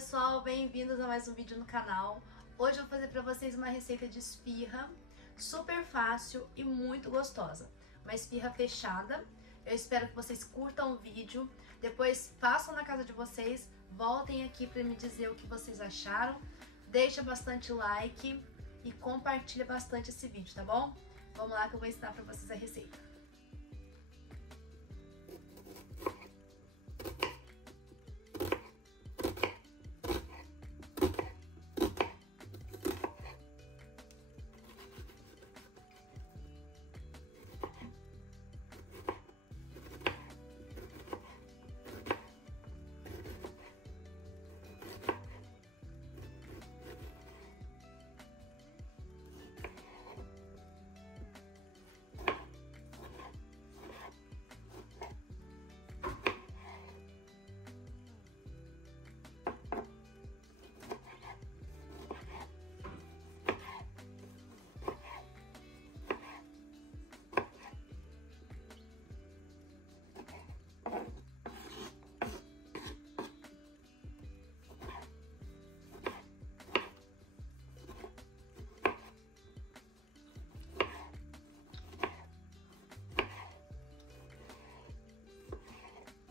pessoal, bem-vindos a mais um vídeo no canal. Hoje eu vou fazer para vocês uma receita de esfirra super fácil e muito gostosa. Uma esfirra fechada. Eu espero que vocês curtam o vídeo. Depois passam na casa de vocês, voltem aqui para me dizer o que vocês acharam. Deixa bastante like e compartilha bastante esse vídeo, tá bom? Vamos lá que eu vou ensinar para vocês a receita.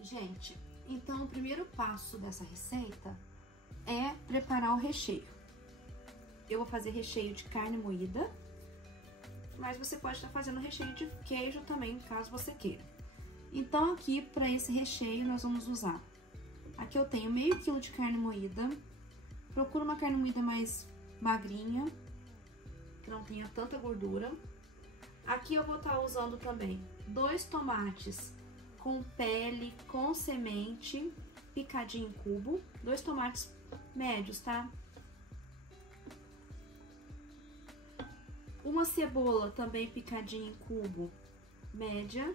Gente, então o primeiro passo dessa receita é preparar o recheio. Eu vou fazer recheio de carne moída, mas você pode estar fazendo recheio de queijo também, caso você queira. Então aqui, para esse recheio, nós vamos usar... Aqui eu tenho meio quilo de carne moída. Procura uma carne moída mais magrinha, que não tenha tanta gordura. Aqui eu vou estar usando também 2 tomates com pele, com semente, picadinho em cubo. 2 tomates médios, tá? Uma cebola também picadinha em cubo, média.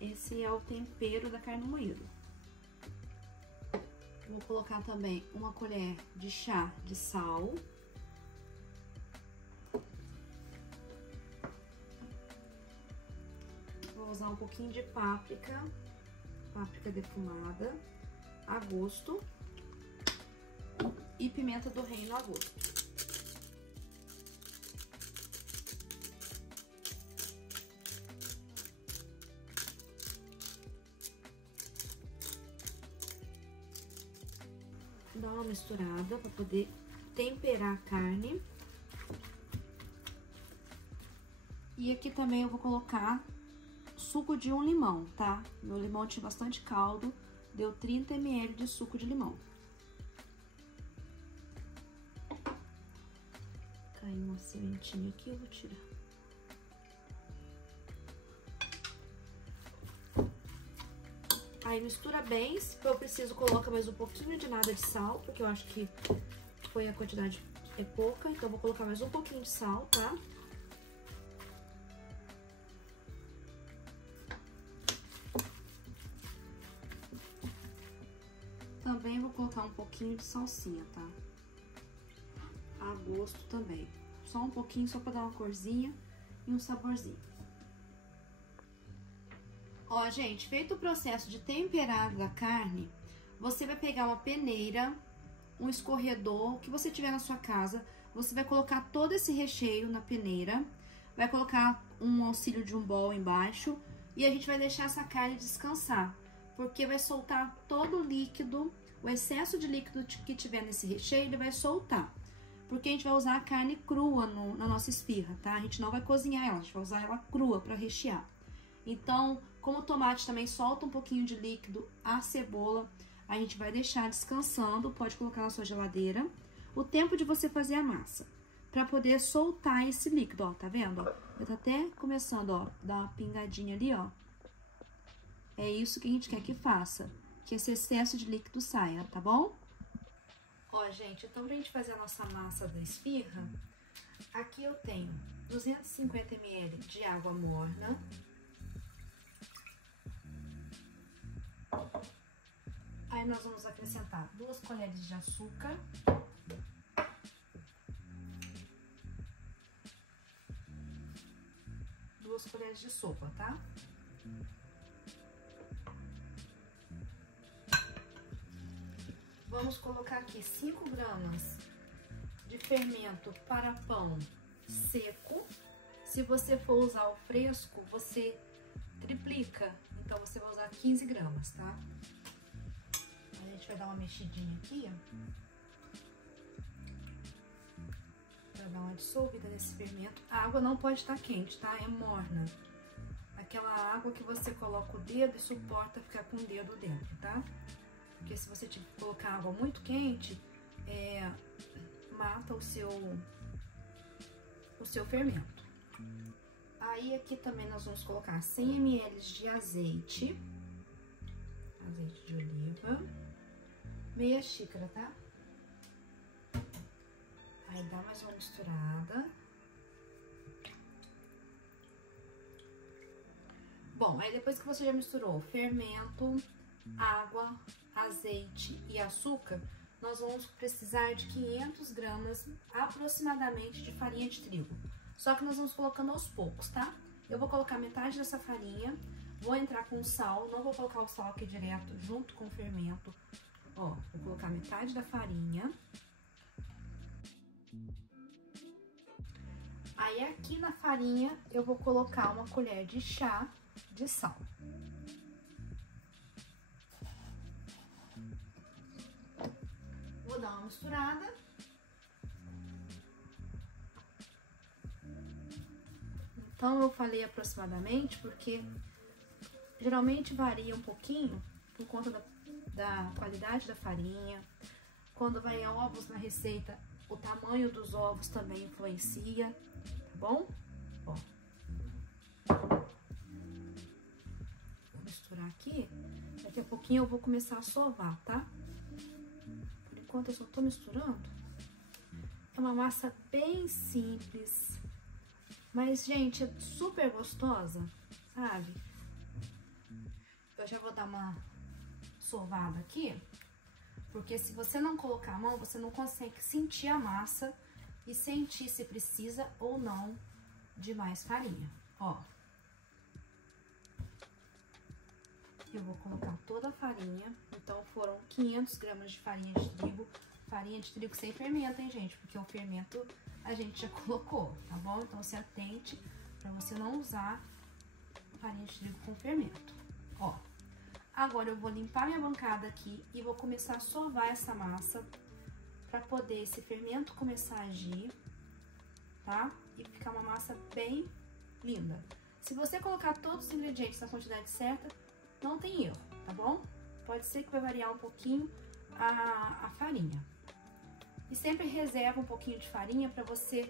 Esse é o tempero da carne moída. Vou colocar também uma colher de chá de sal. Vou usar um pouquinho de páprica defumada, a gosto, e pimenta do reino a gosto. Dá uma misturada para poder temperar a carne. E aqui também eu vou colocar suco de um limão, tá? Meu limão tinha bastante caldo, deu 30 ml de suco de limão. Caiu uma sementinha aqui, eu vou tirar. Aí mistura bem, se for preciso coloca mais um pouquinho de nada de sal, porque eu acho que foi a quantidade é pouca, então vou colocar mais um pouquinho de sal, tá? Também vou colocar um pouquinho de salsinha, tá? A gosto também. Só um pouquinho, só pra dar uma corzinha e um saborzinho. Ó, gente, feito o processo de temperar da carne, você vai pegar uma peneira, um escorredor, o que você tiver na sua casa, você vai colocar todo esse recheio na peneira, vai colocar um auxílio de um bowl embaixo e a gente vai deixar essa carne descansar, porque vai soltar todo o líquido, o excesso de líquido que tiver nesse recheio, ele vai soltar. Porque a gente vai usar a carne crua na nossa esfirra, tá? A gente não vai cozinhar ela, a gente vai usar ela crua para rechear. Então, como o tomate também solta um pouquinho de líquido, a cebola, a gente vai deixar descansando, pode colocar na sua geladeira, o tempo de você fazer a massa, para poder soltar esse líquido, ó, tá vendo? Ó, tá até começando, ó, dar uma pingadinha ali, ó. É isso que a gente quer que faça, que esse excesso de líquido saia, tá bom? Ó, gente, então pra gente fazer a nossa massa da esfirra, aqui eu tenho 250 ml de água morna. Aí nós vamos acrescentar 2 colheres de açúcar. 2 colheres de sopa, tá? Vamos colocar aqui 5 gramas de fermento para pão seco. Se você for usar o fresco, você triplica. Então, você vai usar 15 gramas, tá? A gente vai dar uma mexidinha aqui, ó. Pra dar uma dissolvida nesse fermento. A água não pode estar quente, tá? É morna. Aquela água que você coloca o dedo e suporta ficar com o dedo dentro, tá? Porque se você colocar água muito quente, mata o seu fermento. Aí aqui também nós vamos colocar 100 ml de azeite de oliva, meia xícara, tá? Aí dá mais uma misturada. Bom, aí depois que você já misturou fermento, água, azeite e açúcar, nós vamos precisar de 500 gramas aproximadamente de farinha de trigo. Só que nós vamos colocando aos poucos, tá? Eu vou colocar metade dessa farinha, vou entrar com sal, não vou colocar o sal aqui direto junto com o fermento. Ó, vou colocar metade da farinha. Aí aqui na farinha eu vou colocar uma colher de chá de sal. Vou dar uma misturada. Então, eu falei aproximadamente porque geralmente varia um pouquinho por conta da qualidade da farinha. Quando vai ovos na receita, o tamanho dos ovos também influencia, tá bom? Ó. Vou misturar aqui. Daqui a pouquinho eu vou começar a sovar, tá? Por enquanto eu só tô misturando. É uma massa bem simples. Mas, gente, é super gostosa, sabe? Eu já vou dar uma sovada aqui, porque se você não colocar a mão, você não consegue sentir a massa e sentir se precisa ou não de mais farinha. Ó. Eu vou colocar toda a farinha, então foram 500 gramas de farinha de trigo sem fermento, hein, gente? Porque o fermento a gente já colocou, tá bom? Então, se atente pra você não usar farinha de trigo com fermento. Ó, agora eu vou limpar minha bancada aqui e vou começar a sovar essa massa pra poder esse fermento começar a agir, tá? E ficar uma massa bem linda. Se você colocar todos os ingredientes na quantidade certa, não tem erro, tá bom? Pode ser que vai variar um pouquinho a farinha. E sempre reserva um pouquinho de farinha para você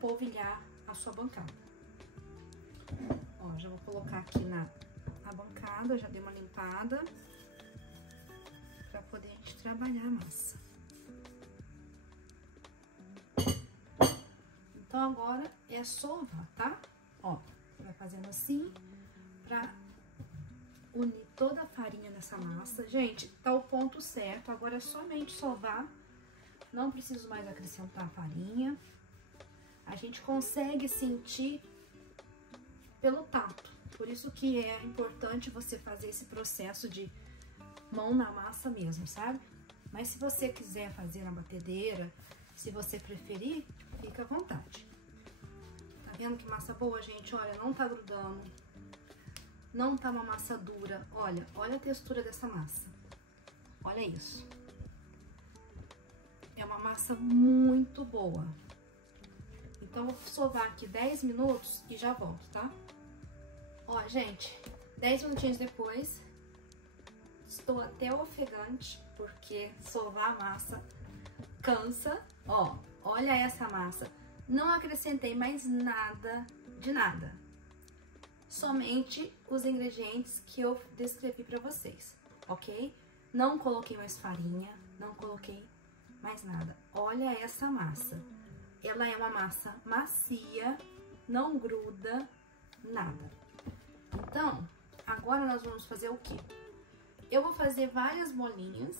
polvilhar a sua bancada. Ó, já vou colocar aqui na bancada, já dei uma limpada para poder a gente trabalhar a massa. Então agora é sovar, tá? Ó, vai fazendo assim para unir toda a farinha nessa massa. Gente, tá o ponto certo, agora é somente sovar. Não preciso mais acrescentar farinha. A gente consegue sentir pelo tato. Por isso que é importante você fazer esse processo de mão na massa mesmo, sabe? Mas se você quiser fazer na batedeira, se você preferir, fica à vontade. Tá vendo que massa boa, gente? Olha, não tá grudando. Não tá uma massa dura. Olha a textura dessa massa. Olha isso. É uma massa muito boa. Então, eu vou sovar aqui 10 minutos e já volto, tá? Ó, gente, 10 minutinhos depois, estou até ofegante, porque sovar a massa cansa. Ó, olha essa massa. Não acrescentei mais nada de nada. Somente os ingredientes que eu descrevi pra vocês, ok? Não coloquei mais farinha, não coloquei mais nada. Olha essa massa. Ela é uma massa macia, não gruda, nada. Então, agora nós vamos fazer o quê? Eu vou fazer várias bolinhas,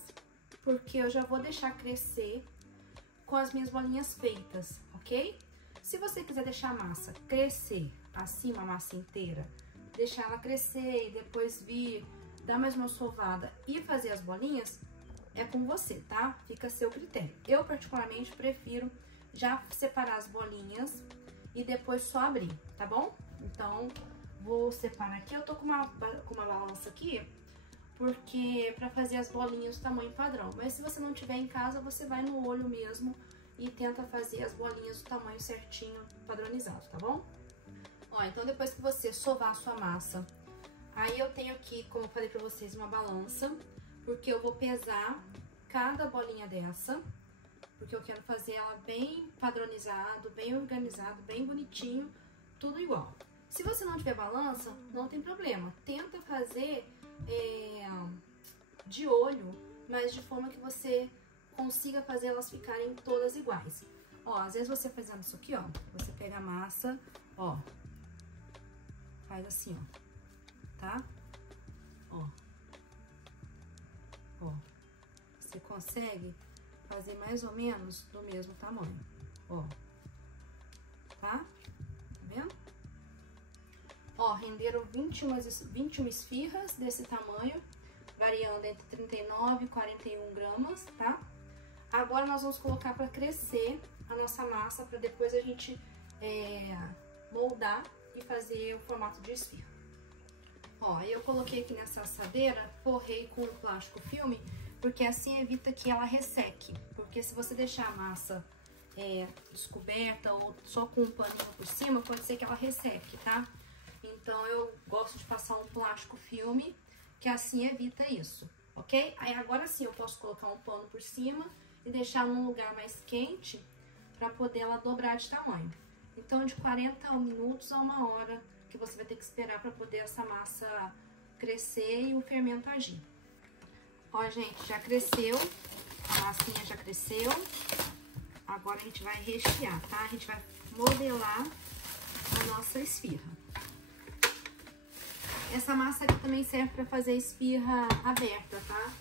porque eu já vou deixar crescer com as minhas bolinhas feitas, ok? Se você quiser deixar a massa crescer, assim, uma massa inteira, deixar ela crescer e depois vir, dar mais uma sovada e fazer as bolinhas, é com você, tá? Fica a seu critério. Eu, particularmente, prefiro já separar as bolinhas e depois só abrir, tá bom? Então, vou separar aqui. Eu tô com uma balança aqui, porque pra fazer as bolinhas do tamanho padrão. Mas se você não tiver em casa, você vai no olho mesmo e tenta fazer as bolinhas do tamanho certinho, padronizado, tá bom? Ó, então depois que você sovar a sua massa, aí eu tenho aqui, como eu falei pra vocês, uma balança, porque eu vou pesar cada bolinha dessa, porque eu quero fazer ela bem padronizado, bem organizado, bem bonitinho, tudo igual. Se você não tiver balança, não tem problema. Tenta fazer de olho, mas de forma que você consiga fazer elas ficarem todas iguais. Ó, às vezes você fazendo isso aqui, ó, você pega a massa, ó, faz assim, ó, tá? Ó. Ó, você consegue fazer mais ou menos do mesmo tamanho, ó, tá? Tá vendo? Ó, renderam 21 esfirras desse tamanho, variando entre 39 e 41 gramas, tá? Agora nós vamos colocar para crescer a nossa massa, para depois a gente moldar e fazer o formato de esfirra. Ó, eu coloquei aqui nessa assadeira, forrei com plástico filme, porque assim evita que ela resseque. Porque se você deixar a massa descoberta ou só com um paninho por cima, pode ser que ela resseque, tá? Então eu gosto de passar um plástico filme, que assim evita isso, ok? Aí agora sim eu posso colocar um pano por cima e deixar num lugar mais quente para poder ela dobrar de tamanho. Então de 40 minutos a 1 hora que você vai ter que esperar para poder essa massa crescer e o fermento agir. Ó, gente, já cresceu, a massinha já cresceu. Agora a gente vai rechear, tá? A gente vai modelar a nossa esfirra. Essa massa aqui também serve para fazer a esfirra aberta, tá?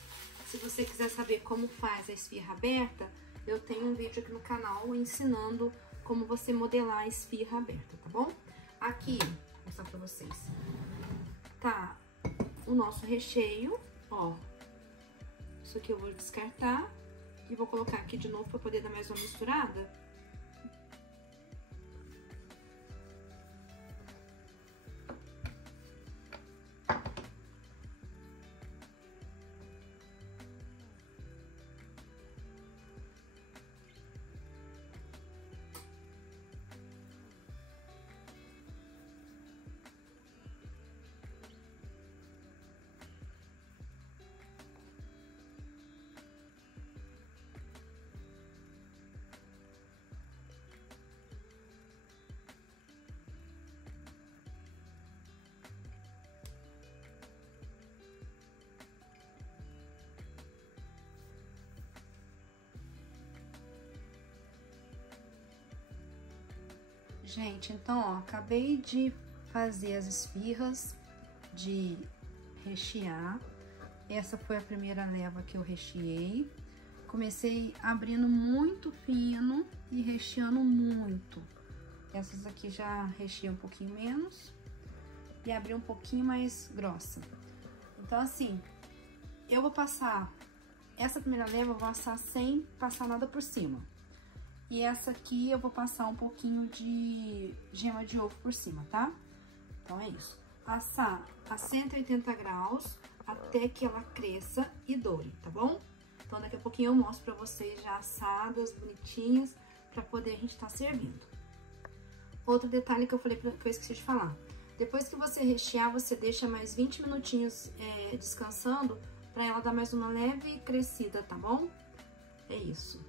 Se você quiser saber como faz a esfirra aberta, eu tenho um vídeo aqui no canal ensinando como você modelar a esfirra aberta, tá bom? Aqui, vou mostrar pra vocês, tá o nosso recheio, ó. Isso aqui eu vou descartar e vou colocar aqui de novo pra poder dar mais uma misturada. Gente, então, ó, acabei de fazer as esfirras, de rechear. Essa foi a primeira leva que eu recheei. Comecei abrindo muito fino e recheando muito. Essas aqui já recheei um pouquinho menos e abri um pouquinho mais grossa. Então, assim, eu vou passar, essa primeira leva eu vou assar sem passar nada por cima. E essa aqui eu vou passar um pouquinho de gema de ovo por cima, tá? Então é isso. Assar a 180 graus até que ela cresça e doure, tá bom? Então daqui a pouquinho eu mostro pra vocês já assadas, bonitinhas, pra poder a gente tá servindo. Outro detalhe que eu falei, que eu esqueci de falar. Depois que você rechear, você deixa mais 20 minutinhos descansando pra ela dar mais uma leve crescida, tá bom? É isso.